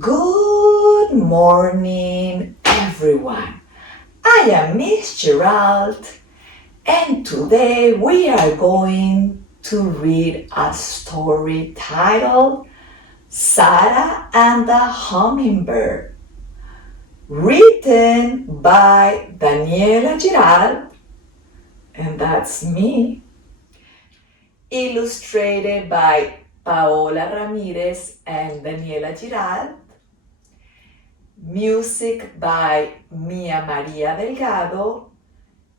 Good morning, everyone. I am Miss Giralt, and today we are going to read a story titled Zara and the Hummingbird, written by Giralt, and that's me, illustrated by Paola Ramirez and Daniela Giralt, music by Mia Maria Delgado,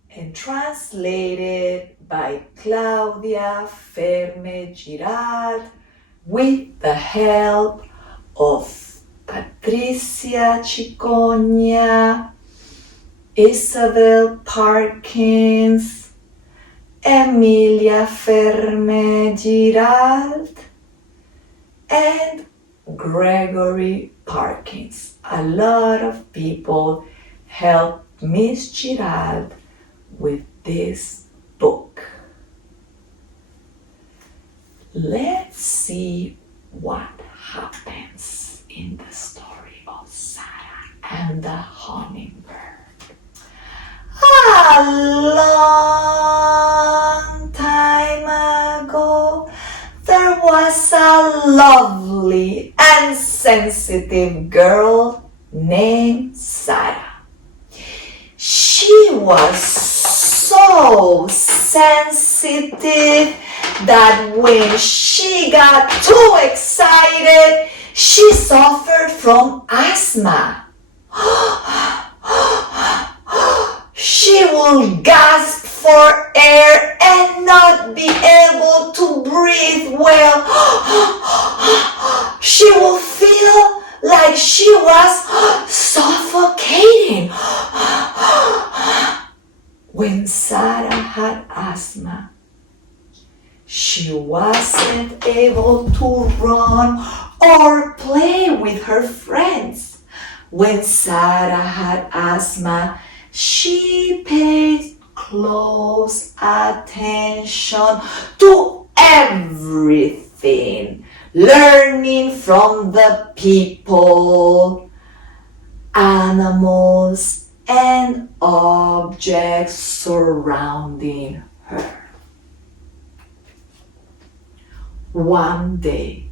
and translated by Claudia Ferme Giralt with the help of Patricia Chiconia, Isabel Parkins, Emilia Ferme Giralt, and Gregory Parkins. A lot of people helped Miss Giralt with this book. Let's see what happens in the story of Zara and the Hummingbird. A long time ago, there was a lovely and sensitive girl named Zara. She was so sensitive that when she got too excited, she suffered from asthma. She would gasp for air and not be able to breathe well. She would feel like she was suffocating. When Zara had asthma, she wasn't able to run or play with her friends. When Zara had asthma, she paid close attention to everything, learning from the people, animals, and objects surrounding her. One day,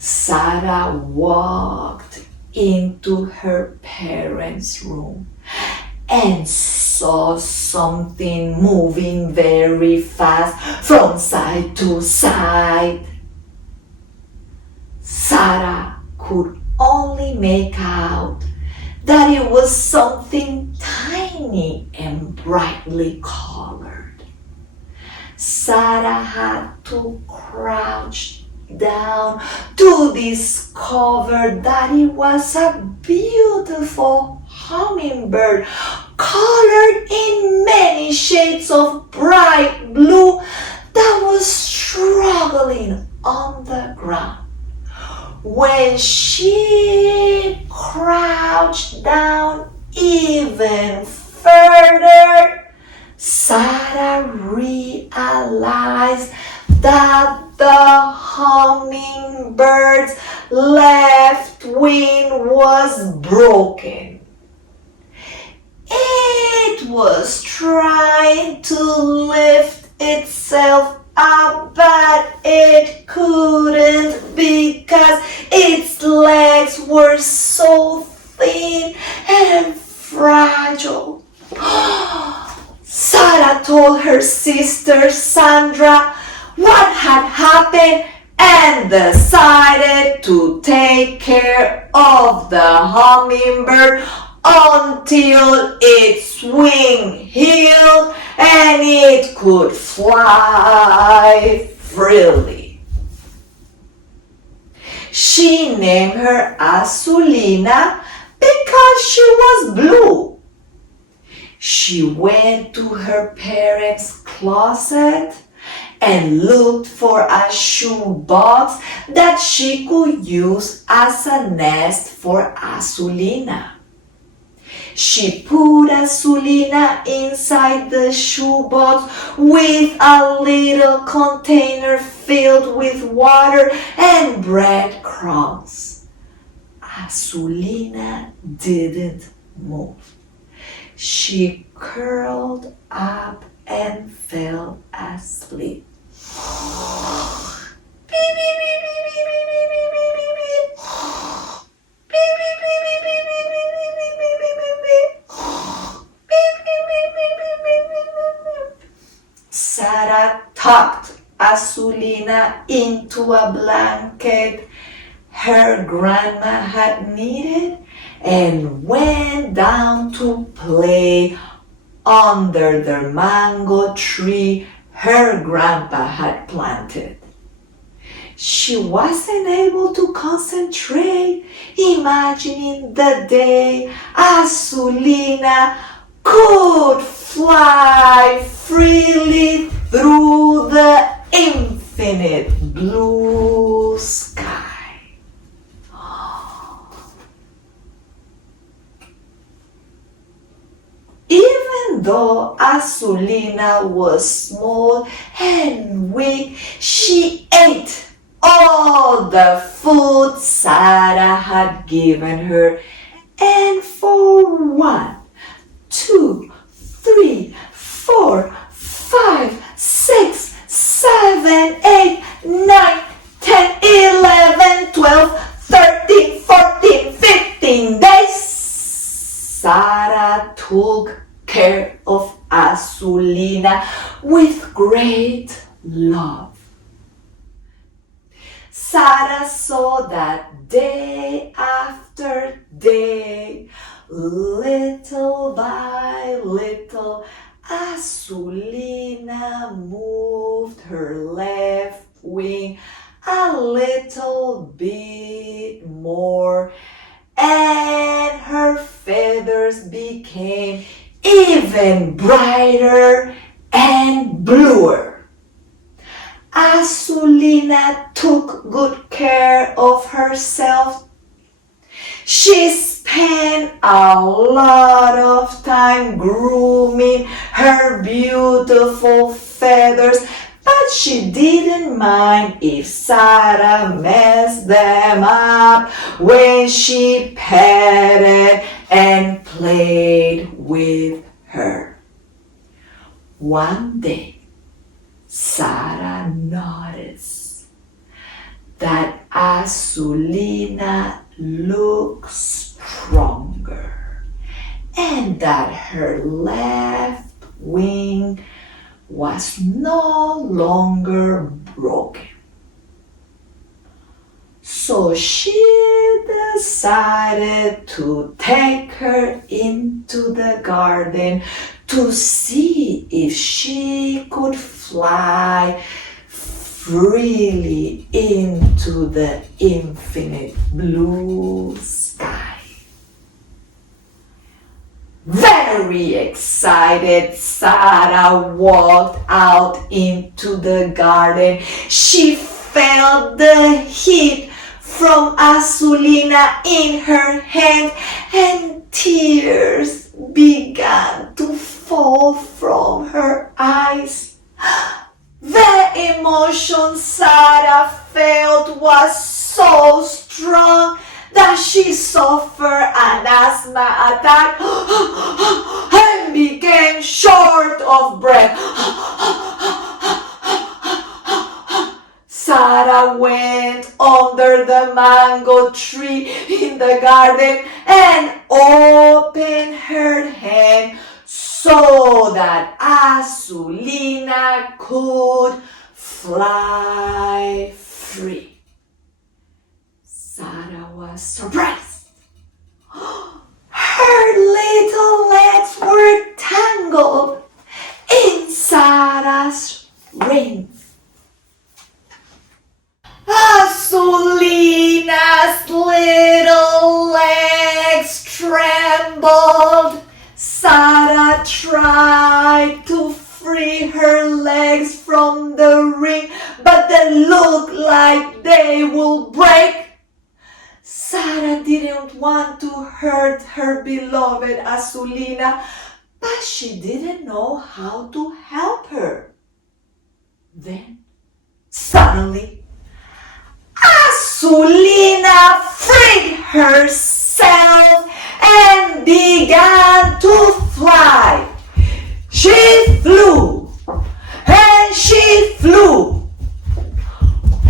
Zara walked into her parents' room and saw something moving very fast from side to side. Zara could only make out that it was something tiny and brightly colored. Zara had to crouch down to discover that it was a beautiful hummingbird colored in many shades of bright blue that was struggling on the ground. When she crouched down even further, Zara realized that the hummingbird's left wing was broken. It was trying to lift itself up, but it couldn't because its legs were so thin and fragile. Zara told her sister Sandra what had happened and decided to take care of the hummingbird until its wing healed and it could fly freely. She named her Azulina because she was blue. She went to her parents' closet and looked for a shoebox that she could use as a nest for Azulina. She put Azulina inside the shoebox with a little container filled with water and breadcrumbs. Asulina didn't move. She curled up and fell asleep. Zara tucked Asulina into a blanket her grandma had knitted and went down to play under the mango tree her grandpa had planted. She wasn't able to concentrate, imagining the day Asulina could fly freely through the infinite blue sky. Even though Asulina was small and weak, she ate all the food Zara had given her, and for 1, 2, 3, 4, 5, 6, 7, 8, 9, 10, 11, 12, 13, 14, 15 days, Zara took care of Asulina with great love. Zara saw that day after day, little by little, Asulina moved her left wing a little bit more, and her feathers became even brighter and bluer. Asulina took good care of herself. She spent a lot of time grooming her beautiful feathers, but she didn't mind if Zara messed them up when she petted and played with her. One day, Zara noticed that Asulina looked stronger and that her left wing was no longer broken. So she decided to take her into the garden to see if she could fly freely into the infinite blue sky. Very excited, Zara walked out into the garden. She felt the heat from Asulina in her hand, and tears began to fall from her eyes. The emotion Zara felt was so strong that she suffered an asthma attack and became short of breath. Zara went under the mango tree in the garden and opened her hand so that Asulina could fly free. Zara was surprised. Her little legs were tangled in Zara's rings. Asulina's little legs trembled. Zara tried to free her legs from the ring, but they looked like they would break. Zara didn't want to hurt her beloved Asulina, but she didn't know how to help her. Then, suddenly, Asulina Azulina freed herself and began to fly. She flew and she flew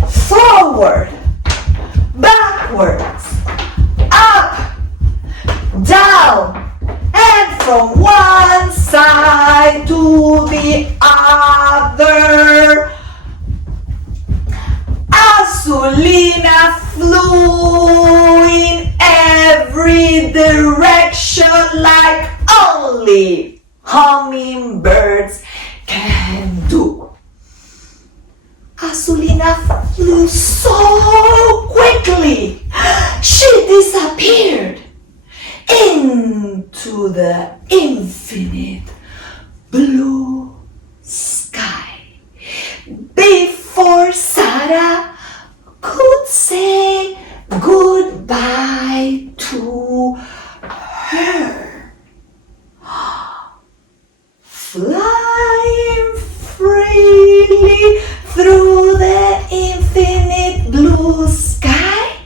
forward, backwards, up, down, and from one side to the other. Azulina flew in every direction like only hummingbirds can do. Azulina flew so quickly, she disappeared into the infinite blue sky before Zara could say goodbye to her. Flying freely through the infinite blue sky,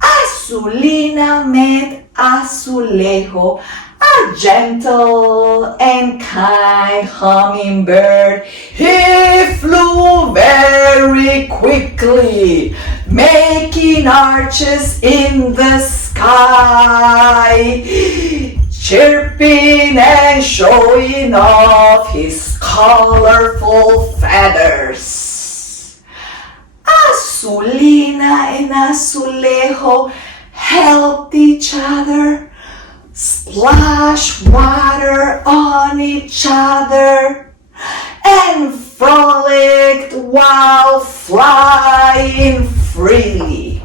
Azulina met Azulejo, a gentle and kind hummingbird. He flew very quickly, making arches in the sky, chirping and showing off his colorful feathers. Azulina and Azulejo helped each other, splash water on each other, and frolicked while flying freely.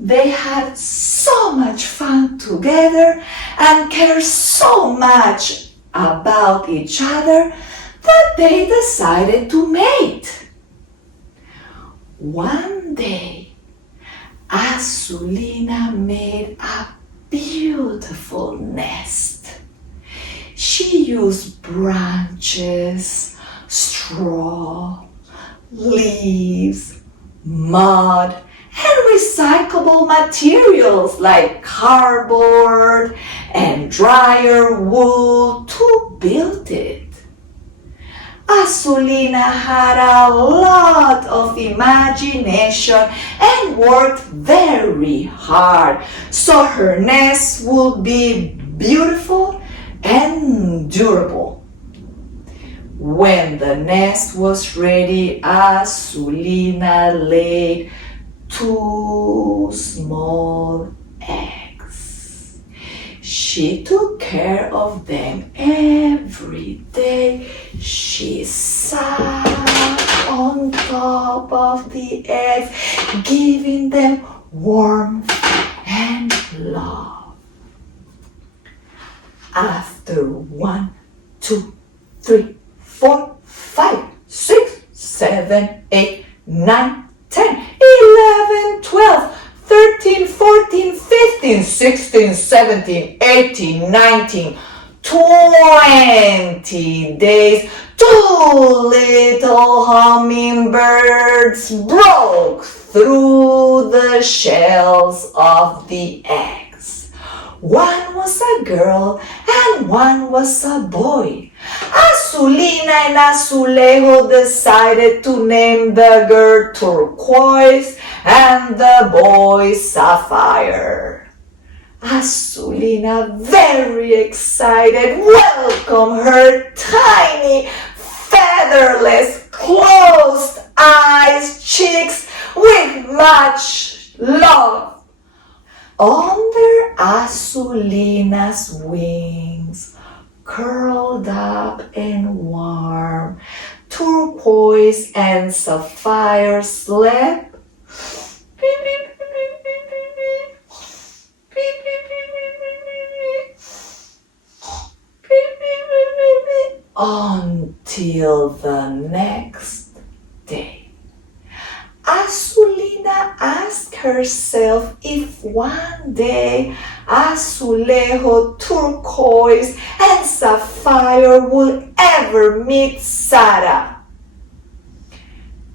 They had so much fun together and cared so much about each other that they decided to mate. One day, Azulina made a beautiful nest. She used branches, straw, leaves, mud, and recyclable materials like cardboard and dryer wool to build it. Azulina had a lot of imagination and worked very hard so her nest would be beautiful and durable. When the nest was ready, Azulina laid 2 small eggs. She took care of them every day. She sat on top of the eggs, giving them warmth and love. After 1, 2, 3, 4, 5, 6, 7, 8, 9, 10, 11, 12, 13, 14, 15, 16, 17, 18, 19, 20 days, 2 little hummingbirds broke through the shells of the eggs. One was a girl and one was a boy. Azulina and Azulejo decided to name the girl Turquoise and the boy Sapphire. Azulina, very excited, welcomed her tiny, featherless, closed-eyed chicks with much love. Under Azulina's wings, curled up and warm, Turquoise and Sapphire slept until the next day. Azulina asked herself if one day Azulejo, Turquoise, and Sapphire would ever meet Zara.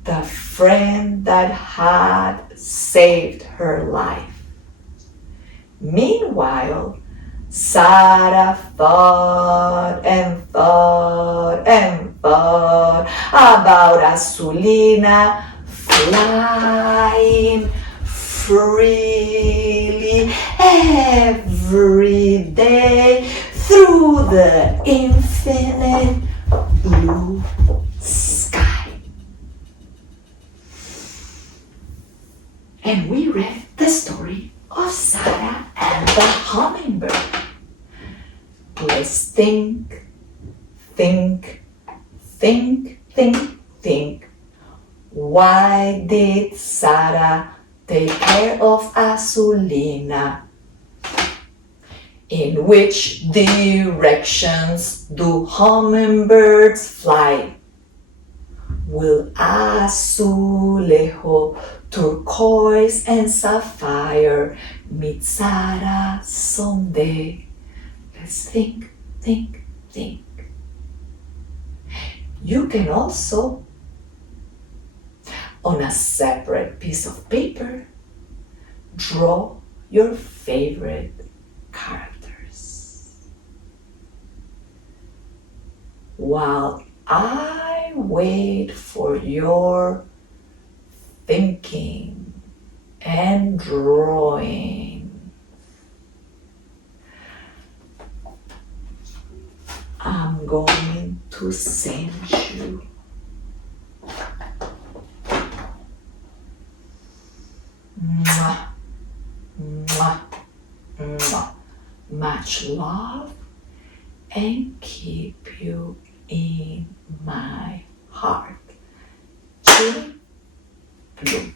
the friend that had saved her life. Meanwhile, Zara thought and thought and thought about Azulina flying freely every day through the infinite blue sky. And we read the story of Zara and the Hummingbird. Let's think, think, think, think, think. Why did Zara take care of Azulina? In which directions do hummingbirds fly? Will azulejo, turquoise, and sapphire meet Zara someday? Let's think, think, think. You can also, on a separate piece of paper, draw your favorite characters. While I wait for your thinking and drawing, I'm going to send you mwah, mwah, mwah. Much love and keep you in my heart. Blue.